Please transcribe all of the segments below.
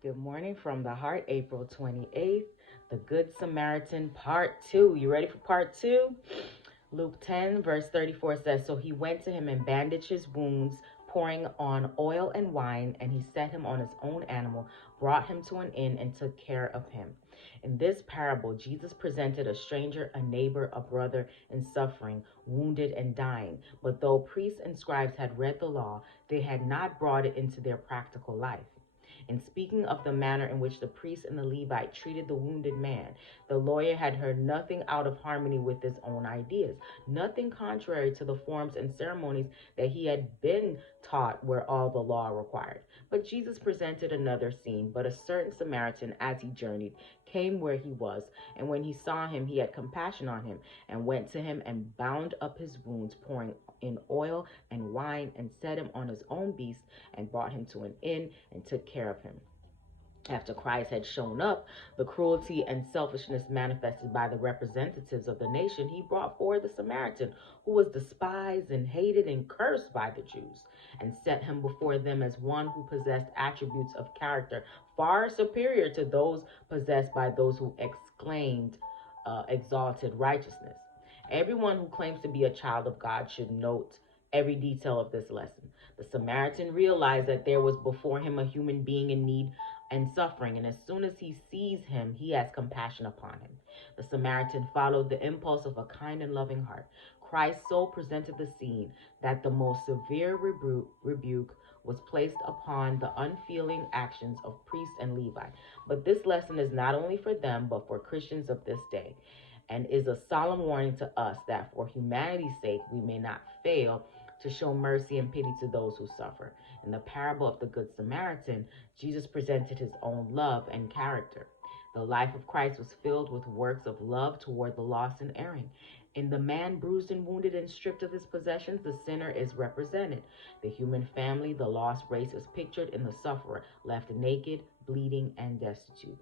Good morning from the heart, April 28th, the Good Samaritan, part 2. You ready for part 2? Luke 10, verse 34 says, So he went to him and bandaged his wounds, pouring on oil and wine, and he set him on his own animal, brought him to an inn, and took care of him. In this parable, Jesus presented a stranger, a neighbor, a brother in suffering, wounded and dying. But though priests and scribes had read the law, they had not brought it into their practical life. In speaking of the manner in which the priest and the Levite treated the wounded man, the lawyer had heard nothing out of harmony with his own ideas, nothing contrary to the forms and ceremonies that he had been taught were all the law required. But Jesus presented another scene. But a certain Samaritan, as he journeyed, came where he was, and when he saw him, he had compassion on him, and went to him and bound up his wounds, pouring in oil and wine, and set him on his own beast, and brought him to an inn, and took care of him. After Christ had shown up the cruelty and selfishness manifested by the representatives of the nation, he brought forward the Samaritan, who was despised and hated and cursed by the Jews, and set him before them as one who possessed attributes of character far superior to those possessed by those who exclaimed exalted righteousness. Everyone who claims to be a child of God should note every detail of this lesson. The Samaritan realized that there was before him a human being in need and suffering, and as soon as he sees him, he has compassion upon him. The Samaritan followed the impulse of a kind and loving heart. Christ so presented the scene that the most severe rebuke was placed upon the unfeeling actions of priest and Levite. But this lesson is not only for them, but for Christians of this day, and is a solemn warning to us that for humanity's sake we may not fail to show mercy and pity to those who suffer. In the parable of the Good Samaritan, Jesus presented his own love and character. The life of Christ was filled with works of love toward the lost and erring. In the man bruised and wounded and stripped of his possessions, the sinner is represented. The human family, the lost race, is pictured in the sufferer, left naked, bleeding, and destitute.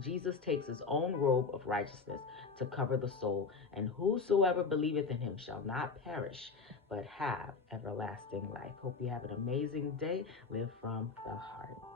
Jesus takes his own robe of righteousness to cover the soul, and whosoever believeth in him shall not perish, but have everlasting life. Hope you have an amazing day. Live from the heart.